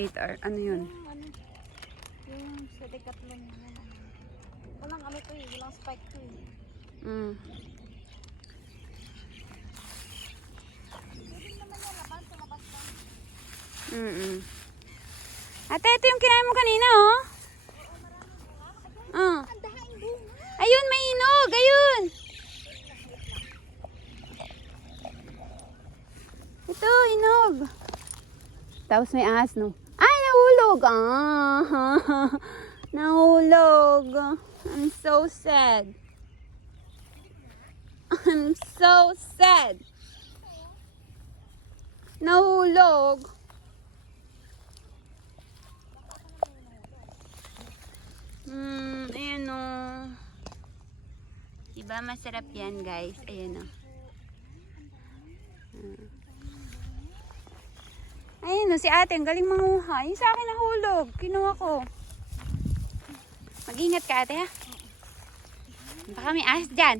8 hour. Ano yun? Yung sa Decathlon. Walang ano to eh. Walang spike to eh. Mm. Pwede naman yan. Labas sa labas lang. Ate, ito yung kinain mo kanina, oh. Ang dahaing bunga. Ayun, may hinog. Ayun. Ito, hinog. Tapos may ahas, no? Ay, nahulog. Ah, nahulog. I'm so sad. I'm so sad. Nahulog. Ayan o. Diba masarap yan, guys? Ayan o. Ayan o, si ate, ang galing manguha. Yung sa akin nahulog. Kinuha ko. Mag-ingat ka, ate, ha? Baka may ahas dyan.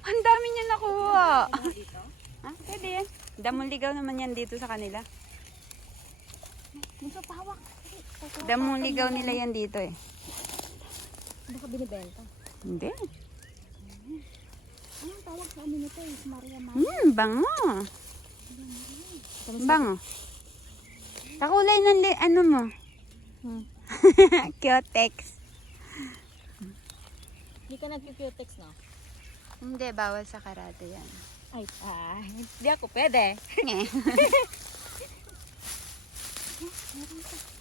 Ang dami niya nakuha. Ha? Pwede yan. Damong ligaw naman yan dito sa kanila. Bunso, pahawak. Damong ligaw nila yan dito eh. Baka binibenta. Hindi. Anong tawag sa amin ito eh? Maria Maria. Bango. Bango. Kakulay ng ano mo. Cutex. Hindi ka nag-cutex no? Hindi, bawal sa karate yan. Ay, hindi ako pwede.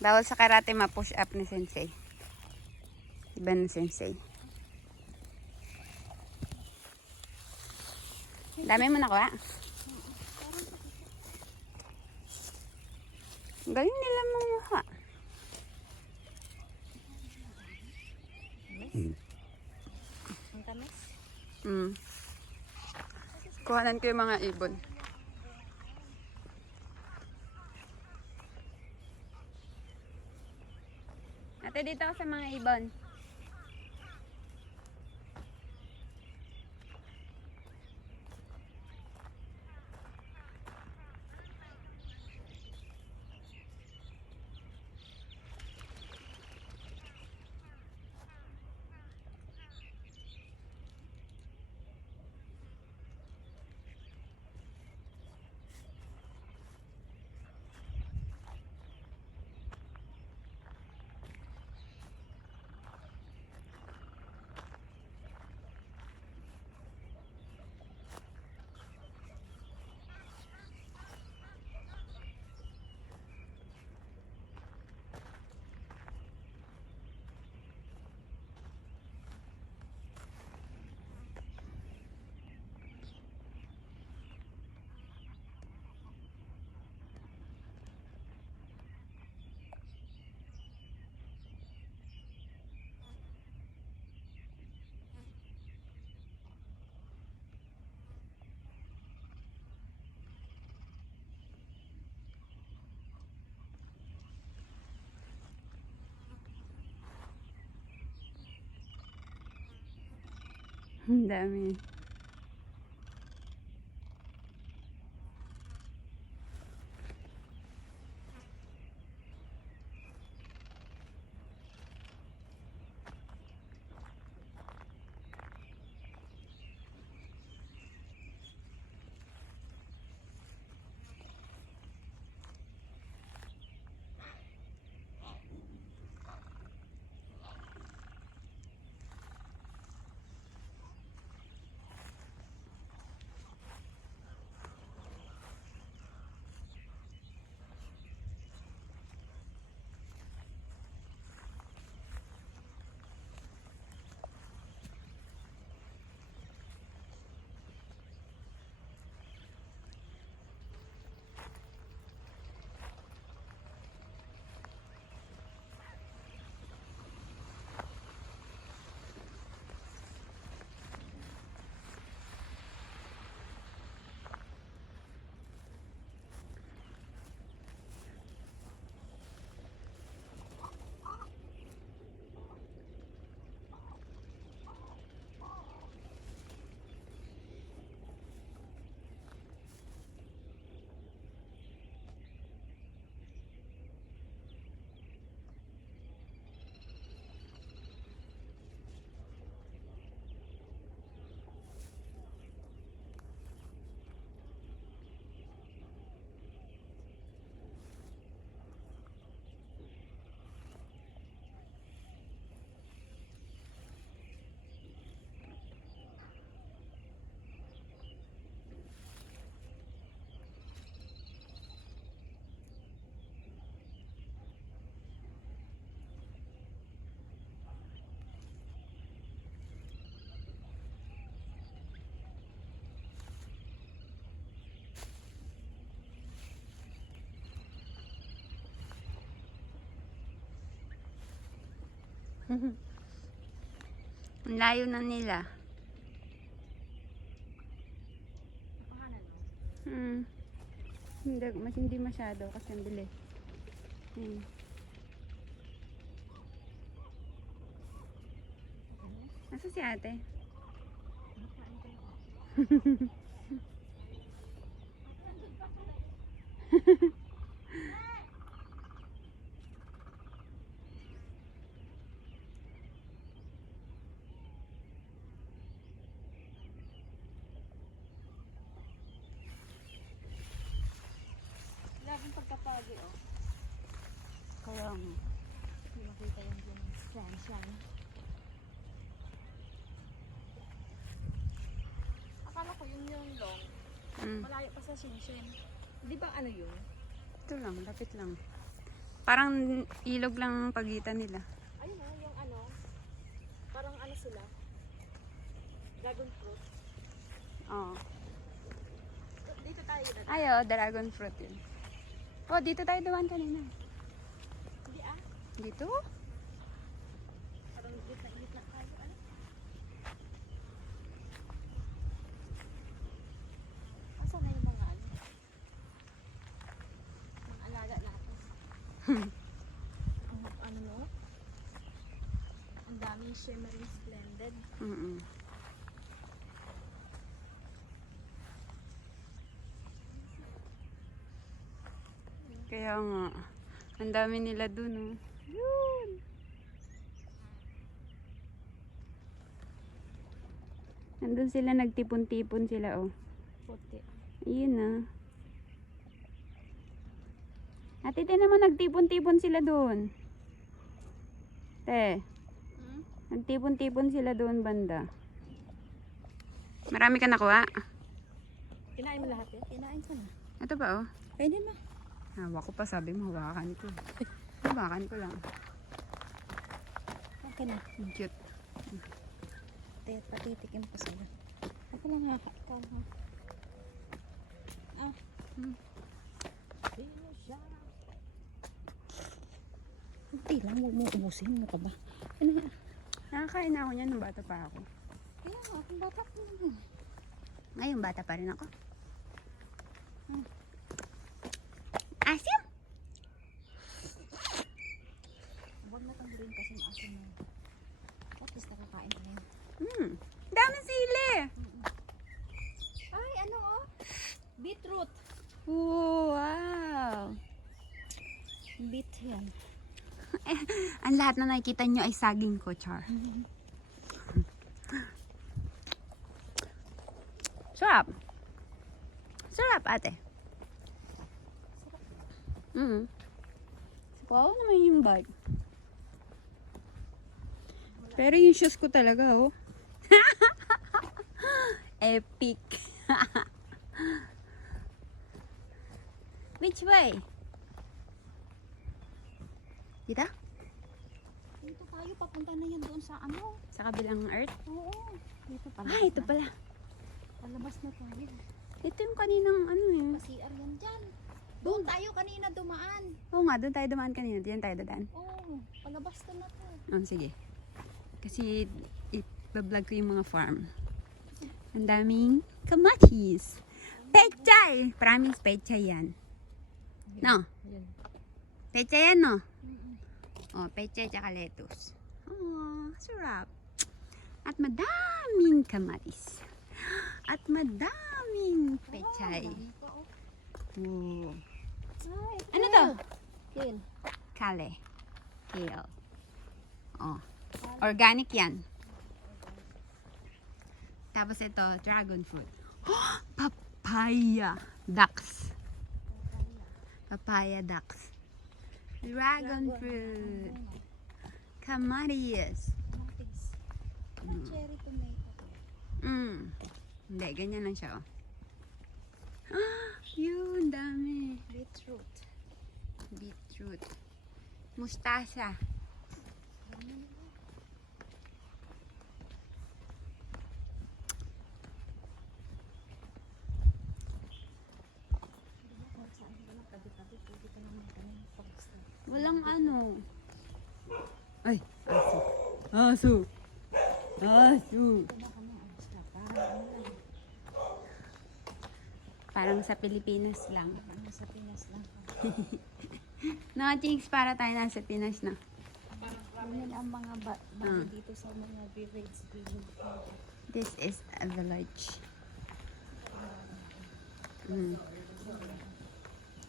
Bawal sa karate ma-push up ni sensei. Iba na sensei. Dami mo nakuha. Galing nila manguha. Ang tamis? Kuhanan ko yung mga ibon. Ate, dito ako sa mga ibon. Ang dami. Ang layo na nila. Napahanan mo. Hindi masyado kasi ang bilis. Nasa si ate? Laging pagkapagi, oh. Kaya Hindi makita yung sunshine. Akala ko yung long. Malayo pa sa Shinshin. Di ba ano yun? ito lang, lapit lang. Parang ilog lang ang pagitan nila. Ayun oh, yung ano. Parang ano sila. Dragon fruit. Oo. Dito tayo na. Ayo, dragon fruit yun. Oh, dito tayo dumaan kanina. Hindi ah. Dito? Parang gitna tayo. Ano? Asan na yung mga ano? Mga alaga natin. Ang ano no? Ang daming shimmering splendid. Kaya nga, ang dami nila dun, oh. Yun! Nandun sila, nagtipon-tipon sila, oh. Puti. Ayun, ah. Ate, din naman nagtipon-tipon sila dun. Te, nagtipon-tipon sila dun, banda. Marami ka nakuha? Kinain mo lahat eh? Kinain ko na. Ito ba, oh? Pwede na. Hawak ko pa, sabi mo, hawakan ko. Hawakan ko lang. Okay na. Cute. Patitikim pa sila. Ako lang ikaw ha. Ah. Sino siya? Hindi lang, huwag mo ubusin. Ano ka ba? Ano nga? Nakakain na ako niyan nung bata pa ako. Kaya nga, akong bata ko naman. Ngayon, bata pa rin ako. Asim! Huwag na tanggalin kasi ang asin mo. At least nakakain tayo. Dami sili! Ay, ano oh? Beetroot. Wow! Beet yan. Ang lahat na nakikita nyo ay saging ko, char. Sarap! Sarap, ate. Wow naman yung bag. Pero yung shoes ko talaga, oh. Epic. Which way? Dito? Dito tayo, papunta na yan doon sa ano. Sa kabilang earth? Oo. Dito pala. Ah, ito pala. Palabas na tayo. Ito yung kaninang ano eh. CR yan dyan. Doon tayo kanina dumaan. Oo nga, doon tayo dumaan kanina. Diyan tayo dadaan. Oo, palabas na to. Sige. Kasi i-vlog ko yung mga farm. Ang daming kamatis. Pechay! Promise, pechay yan. No? Yan. Pechay yan, no? Oh, pechay tsaka lettuce. Oh, sarap. At madaming kamatis. At madaming pechay. Oh. Ano to? Kale. Kale. Kale. Oh. Organic yan. Tapos ito, dragon fruit. Oh, papaya. Ducks. Papaya ducks. Dragon fruit. Kamatis. Kamatis. Cherry tomato. Hindi, ganyan lang siya, oh. Yun, dami. Beetroot. Beetroot. Mustasa. Walang ano. Ay, aso. Aso. Aso. Parang sa Pilipinas lang. Sa Pinas lang. No, Jinx, para tayo nasa Pinas na. Ganyan ang mga bahay dito sa mga village. This is a village. Mm.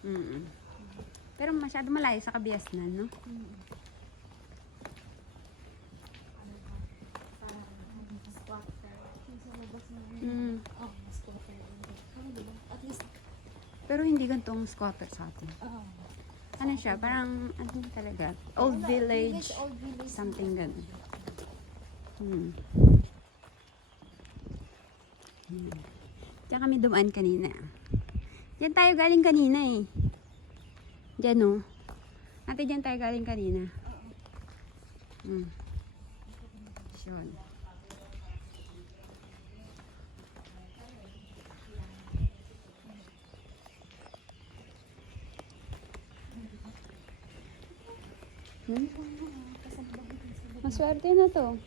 Mm. Pero masyado malayo sa Kabiasnan, no? Mm. At least, Pero hindi gantong squatter sa atin. Ano siya? Parang, ano talaga? Old village. old village. Something ganun. Hmm. Hmm. Diyan kami dumaan kanina. Diyan tayo galing kanina eh. Diyan oh. Ate, diyan tayo galing kanina. Hmm. Yun. Hmm? Maswerte na to.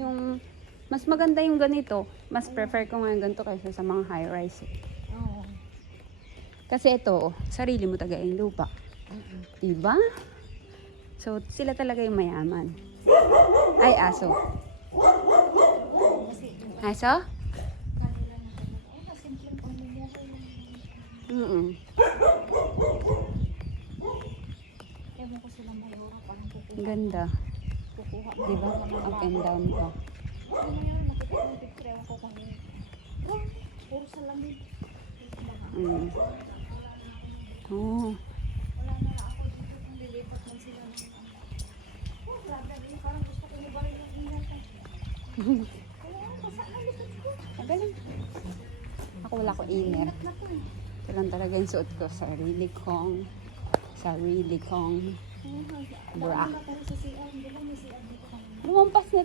Yung mas maganda yung ganito. Mas prefer ko nga yung ganito kaysa sa mga high-rise. Oo. Kasi ito, sarili mo taga yung lupa. Diba? So, sila talaga yung mayaman. Ay, aso. Aso? Mm-mm. Ewan ko silang mayura. Parang kukuha. Ganda. Kukuha. Diba? Up and down pa. Ano mayroon? Nakita ko yung picture. Ewan ko kung yun. Puro salamin. Mm. Oh. Wala na ako dito kung lilipat man sila. Grabe rin. Parang gusto ko yung baril ng ingat. Magaling. Ako wala ko inner. Ito lang talaga yung suot ko. Sarili kong bra. Lumampas na